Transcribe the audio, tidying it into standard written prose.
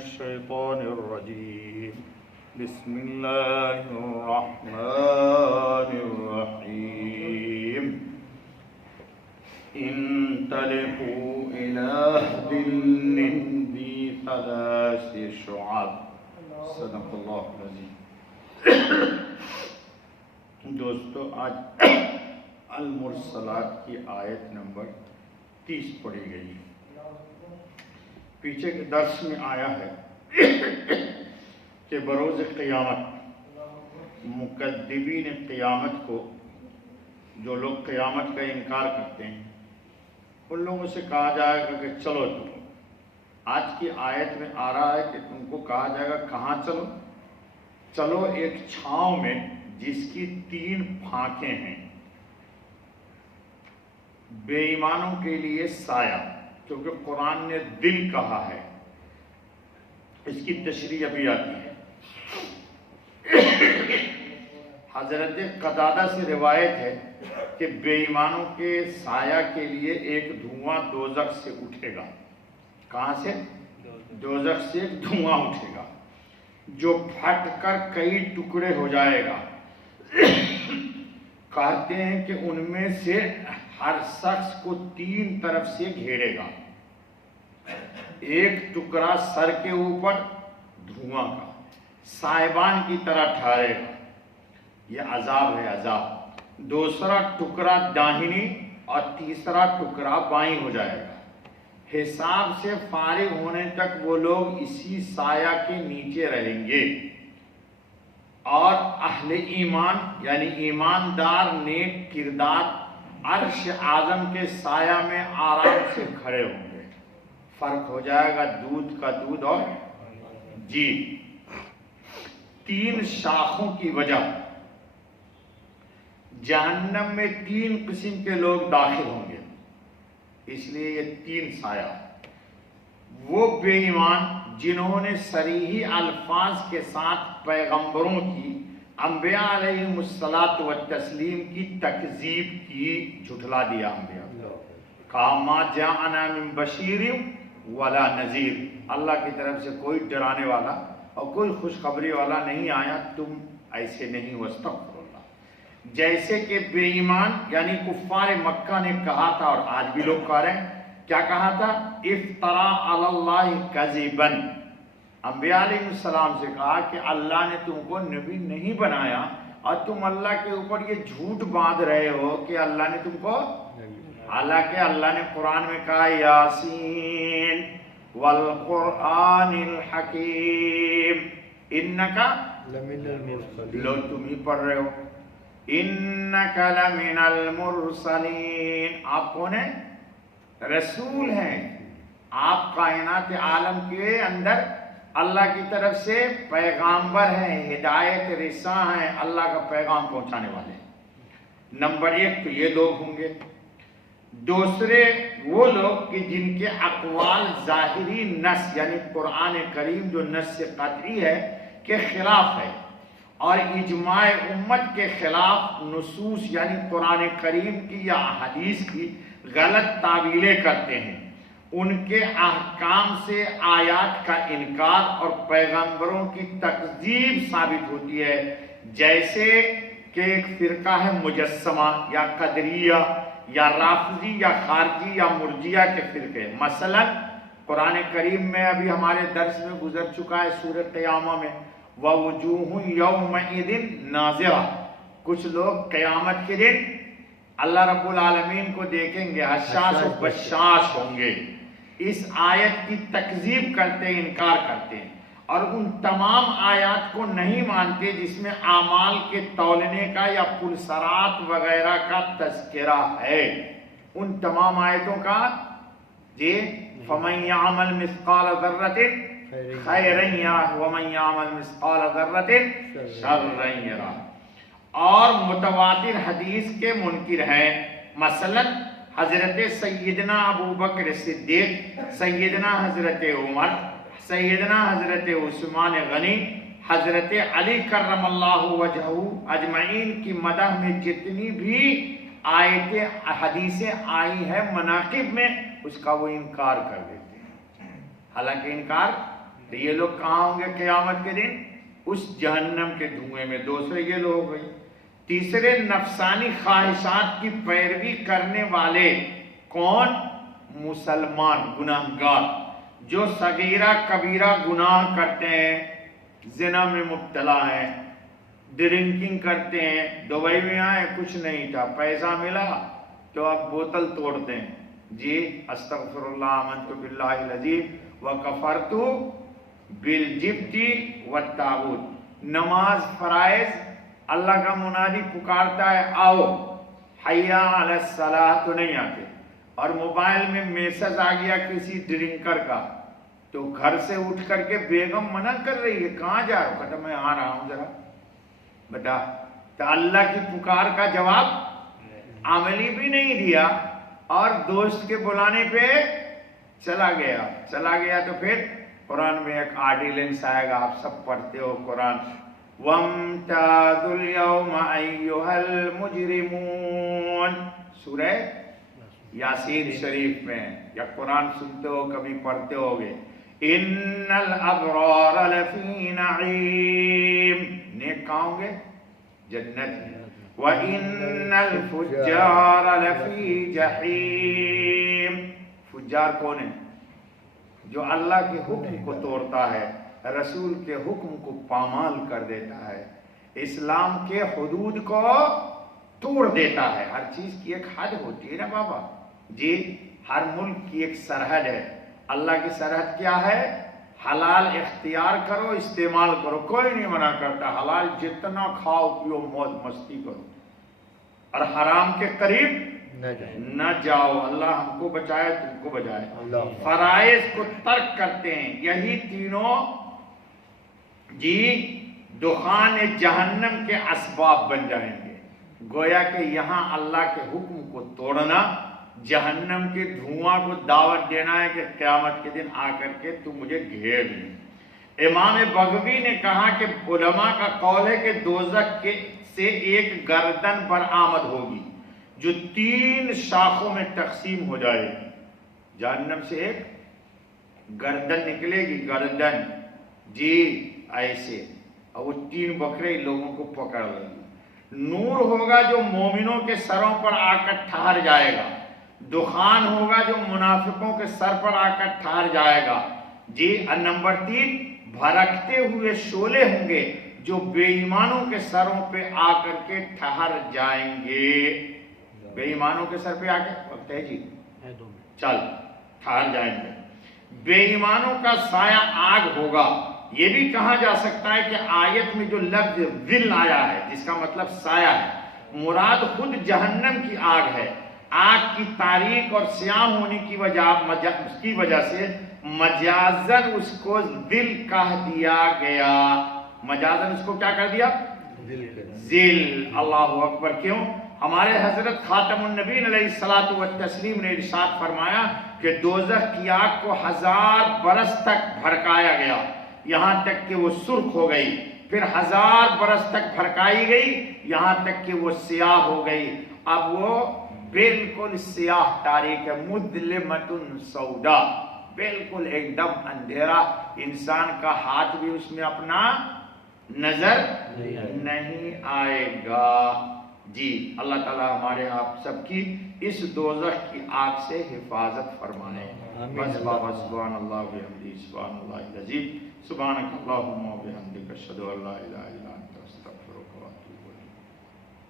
الشيطان الرجيم بسم الله الرحمن الرحيم انطلقوا إلى ظل ذي ثلاث شعب صدق اللہ العظیم۔ دوستو، آج المرسلات کی آیت نمبر 30 پڑھی گئی۔ پیچھے کے درس میں آیا ہے کہ بروز قیامت مکذبین قیامت کو، جو لوگ قیامت کا انکار کرتے ہیں، ان لوگوں سے کہا جائے گا کہ چلو تم، آج کی آیت میں آ رہا ہے کہ تم کو کہا جائے گا کہاں چلو؟ چلو ایک چھاؤں میں جس کی 3 پھانکیں ہیں، بے ایمانوں کے لیے سایہ، کیونکہ قرآن نے دل کہا ہے، اس کی تشریح ابھی آتی ہے۔ حضرت قتادہ سے روایت ہے کہ بے ایمانوں کے سایہ کے لیے ایک دھواں دوزخ سے اٹھے گا۔ کہاں سے؟ دوزخ سے ایک دھواں اٹھے گا جو پھٹ کر کئی ٹکڑے ہو جائے گا۔ کہتے ہیں کہ ان میں سے ہر شخص کو 3 طرف سے گھیرے گا، ایک ٹکڑا سر کے اوپر دھواں کا سائبان کی طرح ٹھہرے گا، یہ عذاب ہے عذاب۔ دوسرا ٹکڑا داہنی اور تیسرا ٹکڑا بائیں ہو جائے گا۔ حساب سے فارغ ہونے تک وہ لوگ اسی سایہ کے نیچے رہیں گے، اور اہل ایمان یعنی ایماندار نیک کردار عرش اعظم کے سایہ میں آرام سے کھڑے ہوں گے۔ فرق ہو جائے گا دودھ کا دودھ اور جی۔ 3 شاخوں کی وجہ، جہنم میں 3 قسم کے لوگ داخل ہوں گے، اس لیے یہ 3 سایہ۔ وہ بے ایمان جنہوں نے صریحی الفاظ کے ساتھ پیغمبروں کی، انبیاء علیہم الصلاۃ والتسلیم کی تکذیب کی، جھٹلا دیا انبیاء، کہا ما جاءنا من بشیر ولا نذیر، اللہ کی طرف سے کوئی ڈرانے والا اور کوئی خوشخبری والا نہیں آیا، تم ایسے نہیں ہو، استغفر اللہ۔ جیسے کہ بے ایمان یعنی کفار مکہ نے کہا تھا، اور آج بھی لوگ کہہ رہے ہیں، کیا کہا تھا؟ افترا علی اللہ کذبا، انبیاء علیہ السلام سے کہا کہ اللہ نے تم کو نبی نہیں بنایا اور تم اللہ کے اوپر یہ جھوٹ باندھ رہے ہو کہ اللہ نے تم کو، حالانکہ اللہ نے قرآن میں کہا یاسین والقرآن الحکیم انکا لمن المرسلین، لو تم ہی پڑھ رہے ہو، انکا لمن المرسلین، آپ کون ہیں؟ رسول ہیں، آپ کائنات عالم کے اندر اللہ کی طرف سے پیغامبر ہیں، ہدایت رساں ہیں، اللہ کا پیغام پہنچانے والے ہیں۔ نمبر 1 تو یہ لوگ ہوں گے۔ دوسرے وہ لوگ کہ جن کے اقوال ظاہری نص یعنی قرآن کریم جو نص قطعی ہے کے خلاف ہے، اور اجماع امت کے خلاف نصوص یعنی قرآن کریم کی یا حدیث کی غلط تعویلیں کرتے ہیں، ان کے احکام سے آیات کا انکار اور پیغمبروں کی تکذیب ثابت ہوتی ہے۔ جیسے کہ ایک فرقہ ہے مجسمہ یا قدریہ یا رافضی یا خارجی یا مرجیہ کے فرقے، مثلا قرآن کریم میں ابھی ہمارے درس میں گزر چکا ہے سورہ قیامہ میں، وَوُجُوهٌ يَوْمَئِذٍ نَاظِرَةٌ، کچھ لوگ قیامت کے دن اللہ رب العالمین کو دیکھیں گے، حشاش و بشاش ہوں گے۔ اس آیت کی تکذیب کرتے ہیں، انکار کرتے ہیں، اور ان تمام آیات کو نہیں مانتے جس میں اعمال کے تولنے کا یا پلسرات وغیرہ کا تذکرہ ہے۔ ان تمام آیتوں کا جی فَمَنْ يَعْمَلْ مِثْقَالَ ذَرَّةٍ خَيْرًا يَرَهُ وَمَنْ يَعْمَلْ مِثْقَالَ ذَرَّةٍ شَرًّا يَرَهُ، اور متواتر حدیث کے منکر ہیں، مثلا حضرت سیدنا ابو بکر صدیق، سیدنا حضرت عمر، سیدنا حضرت عثمان غنی، حضرت علی کرم اللہ وجہہ اجمعین کی مدح میں جتنی بھی آیتیں حدیثیں آئی ہیں مناقب میں، اس کا وہ انکار کر دیتے ہیں، حالانکہ انکار تو یہ لوگ کہاں ہوں گے قیامت کے دن؟ اس جہنم کے دھوئیں میں۔ دوسرے یہ لوگ ہو گئے۔ تیسرے نفسانی خواہشات کی پیروی کرنے والے کون؟ مسلمان گناہگار جو صغیرہ کبیرہ گناہ کرتے ہیں، زنا میں مبتلا ہیں، ڈرنکنگ کرتے ہیں۔ دبئی میں آئے کچھ نہیں تھا، پیسہ ملا تو اب بوتل توڑتے ہیں، جی استغفر اللہ آمنت باللہ العظیم وکفرت بالجبت والطاغوت۔ نماز فرائض، اللہ کا منادی پکارتا ہے آؤ، حی علی الصلاۃ تو نہیں آتے، اور موبائل میں میسج آ گیا کسی ڈرنکر کا تو گھر سے اٹھ کر کے بیگم منع کر رہی ہے، کہاں جا رہا ہوں؟ کہتا میں آ رہا ہوں ذرا بیٹا۔ تو اللہ کی پکار کا جواب عملی بھی نہیں دیا، اور دوست کے بلانے پہ چلا گیا تو پھر قرآن میں ایک آرڈیننس آئے گا، آپ سب پڑھتے ہو قرآن، وَامْتَازُوا الْيَوْمَ أَيُّهَا الْمُجْرِمُونَ، سورہ یاسین شریف میں، یا قرآن سنتے ہو کبھی پڑھتے ہو گے، اِنَّ الْأَبْرَارَ لَفِي نَعِيمٍ، نیک کہاں ہوں گے؟ جنت میں۔ وَإِنَّ الْفُجَّارَ لَفِي جَحِيمٍ، فجار کون ہے؟ جو اللہ کے حکم کو توڑتا ہے، رسول کے حکم کو پامال کر دیتا ہے، اسلام کے حدود کو توڑ دیتا ہے۔ ہر چیز کی ایک حد ہوتی ہے نا بابا جی، ہر ملک کی ایک سرحد ہے۔ اللہ کی سرحد کیا ہے؟ حلال اختیار کرو، استعمال کرو، کوئی نہیں منع کرتا، حلال جتنا کھاؤ پیو موج مستی کرو، اور حرام کے قریب نہ جاؤ، اللہ ہم کو بچائے تم کو بچائے۔ فرائض کو ترک کرتے ہیں، یہی تینوں جی دخان جہنم کے اسباب بن جائیں گے۔ گویا کہ یہاں اللہ کے حکم کو توڑنا، جہنم کے دھواں کو دعوت دینا ہے کہ قیامت کے دن آ کر کے تم مجھے گھیر لیں۔ امام بغوی نے کہا کہ علماء کا قول ہے کہ دوزخ سے ایک گردن برآمد ہوگی جو 3 شاخوں میں تقسیم ہو جائے گی۔ جہنم سے ایک گردن نکلے گی، گردن جی ایسے، اور وہ 3 بکرے لوگوں کو پکڑ لیں گے۔ نور ہوگا جو مومنوں کے سروں پر آ کر ٹھہر جائے گا، دخان ہوگا جو منافقوں کے سر پر آ کر ٹھہر جائے گا جی۔ اور نمبر 3 بھڑکتے ہوئے شعلے ہوں گے جو بے ایمانوں کے سروں پہ آ کر کے ٹھہر جائیں گے۔ بے ایمانوں کے سر پہ آ کے وقت ہے جی، چل ٹھہر جائیں گے۔ بے ایمانوں کا سایہ آگ ہوگا۔ یہ بھی کہا جا سکتا ہے کہ آیت میں جو لفظ ظل آیا ہے جس کا مطلب سایہ ہے، مراد خود جہنم کی آگ ہے۔ آگ کی تاریک اور سیاہ ہونے کی وجہ سے مجازن اس کو ظل کہہ دیا گیا۔ مجازن اس کو کیا کر دیا؟ ظل۔ اللہ اکبر۔ کیوں؟ ہمارے حضرت خاتم النبیین علیہ الصلوۃ والتسلیم نے ارشاد فرمایا کہ دوزخ کی آگ کو 1000 برس تک بھڑکایا گیا، یہاں تک کہ وہ سرخ ہو گئی، پھر 1000 برس تک بھڑکائی گئی یہاں تک کہ وہ سیاہ ہو گئی۔ اب وہ بالکل سیاہ تاریک ہے، مظلمۃ سودا، بالکل ایک دم اندھیرا، انسان کا ہاتھ بھی اس میں اپنا نظر نہیں آئے گا جی۔ اللہ تعالی ہمارے آپ سب کی اس دوزخ کی آگ سے حفاظت فرمائے۔ بس بابا سبحان اللہ و بحمدہ، سبحان اللہ العظیم، سبحانک اللہم و بحمدک، اشہد ان لا الہ الا انت۔